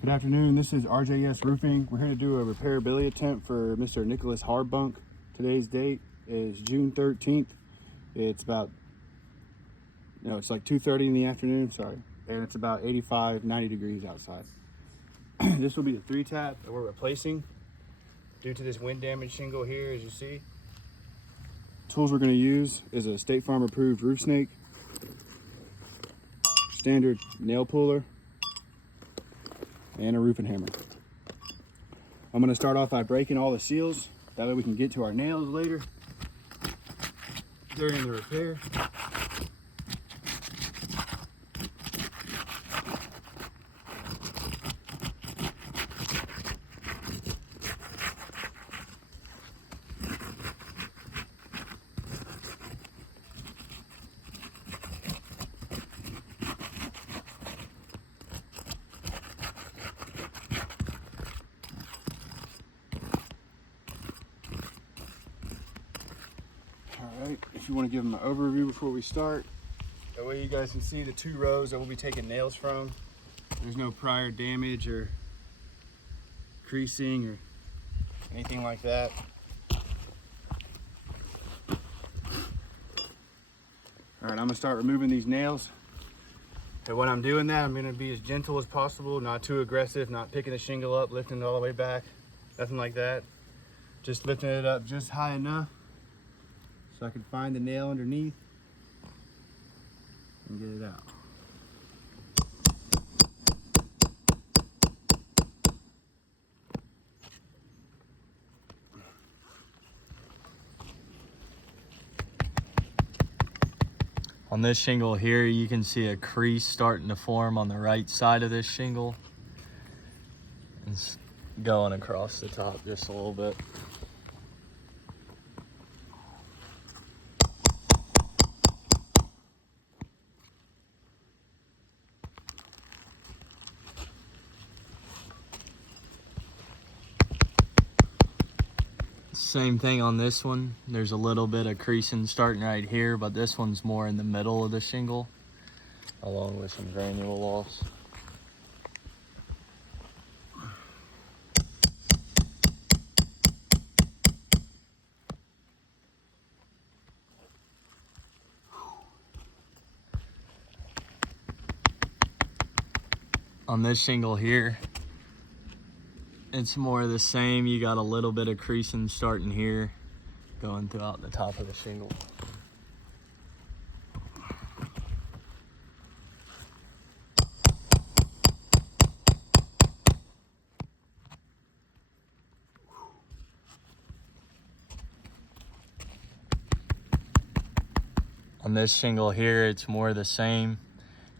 Good afternoon, this is RJS Roofing. We're here to do a repairability attempt for Mr. Nicholas Harbunk. Today's date is June 13th. It's about, it's like 2:30 in the afternoon, sorry. And it's about 85, 90 degrees outside. This will be the 3-tap that we're replacing due to this wind damage shingle here, as you see. Tools we're gonna use is a State Farm approved roof snake, standard nail puller, and a roofing hammer. I'm gonna start off by breaking all the seals. That way we can get to our nails later during the repair. Alright, if you want to give them an overview before we start, that way you guys can see the 2 rows that we'll be taking nails from. There's no prior damage or creasing or anything like that. Alright, I'm going to start removing these nails. And when I'm doing that, I'm going to be as gentle as possible, not too aggressive, not picking the shingle up, lifting it all the way back, nothing like that. Just lifting it up just high enough so I can find the nail underneath and get it out. On this shingle here, you can see a crease starting to form on the right side of this shingle. It's going across the top just a little bit. Same thing on this one. There's a little bit of creasing starting right here, but this one's more in the middle of the shingle, along with some granule loss. On this shingle here, it's more of the same. You got a little bit of creasing starting here, going throughout the top of the shingle. On this shingle here, it's more of the same.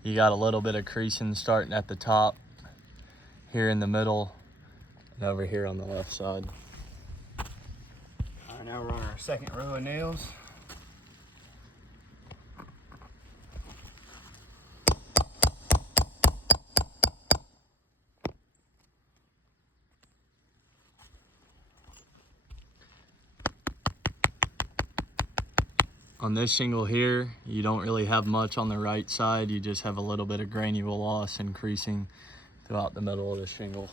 You got a little bit of creasing starting at the top, here in the middle, and over here on the left side. Alright, now we're on our second row of nails. On this shingle here, you don't really have much on the right side. You just have a little bit of granule loss and creasing throughout the middle of the shingle.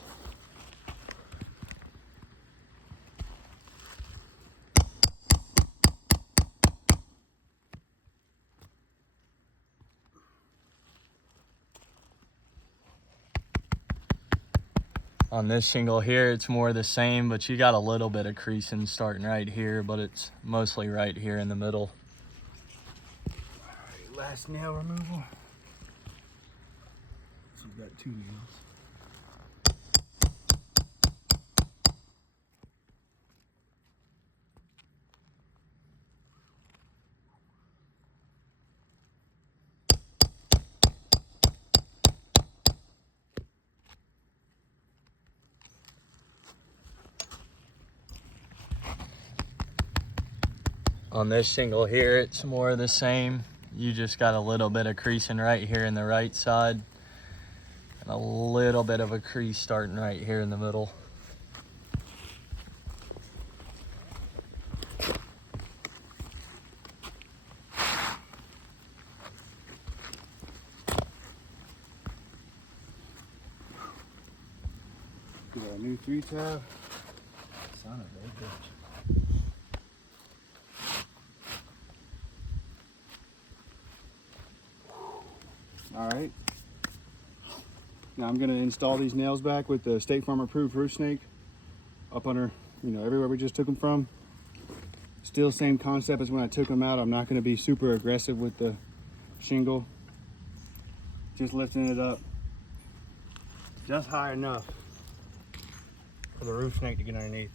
On this shingle here, it's more the same, but you got a little bit of creasing starting right here, but it's mostly right here in the middle. Alright, last nail removal. So we've got 2 nails. On this shingle here, it's more of the same. You just got a little bit of creasing right here in the right side, and a little bit of a crease starting right here in the middle. Get our new 3-tab. Son of a bitch. All right. Now I'm gonna install these nails back with the State Farm approved roof snake up under, everywhere we just took them from. Still same concept as when I took them out. I'm not gonna be super aggressive with the shingle. Just lifting it up just high enough for the roof snake to get underneath.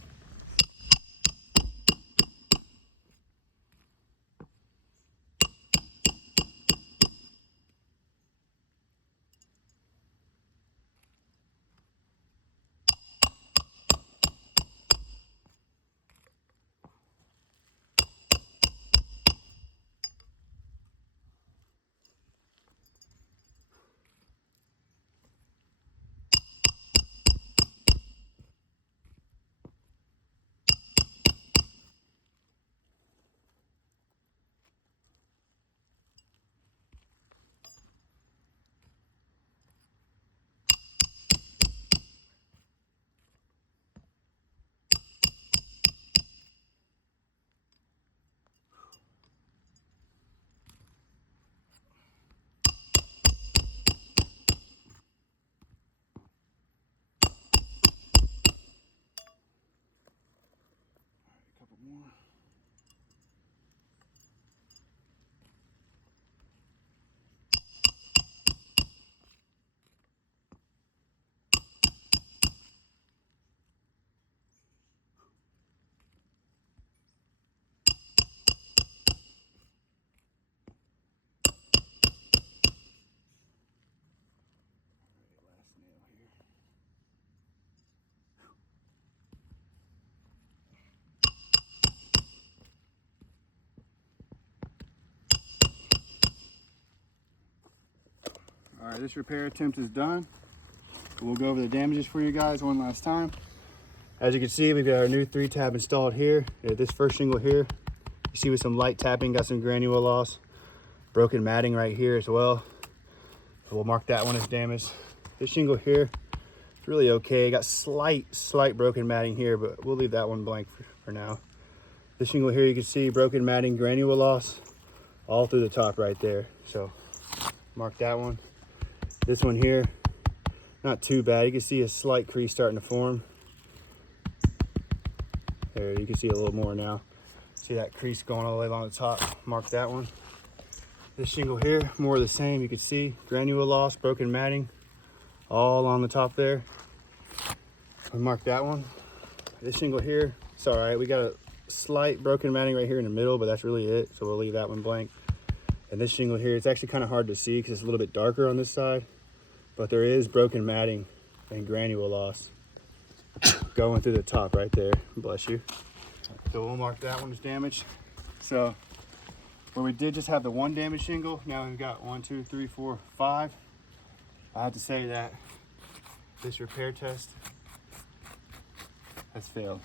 More. Last nail here. All right, this repair attempt is done. We'll go over the damages for you guys one last time. As you can see, we've got our new 3-tab installed here. This first shingle here, you see with some light tapping, got some granule loss, broken matting right here as well. So we'll mark that one as damaged. This shingle here, it's really okay. Got slight broken matting here, but we'll leave that one blank for now. This shingle here, you can see broken matting, granule loss, all through the top right there. So mark that one. This one here, not too bad. You can see a slight crease starting to form. There, you can see a little more now. See that crease going all the way along the top. Mark that one. This shingle here, more of the same. You can see granule loss, broken matting, all on the top there. Mark that one. This shingle here, it's all right. We got a slight broken matting right here in the middle, but that's really it. So we'll leave that one blank. And this shingle here, it's actually kind of hard to see because it's a little bit darker on this side, but there is broken matting and granule loss going through the top right there. Bless you. So we'll mark that one as damaged. So where we did just have the one damaged shingle, now we've got 1, 2, 3, 4, 5. I have to say that this repair test has failed.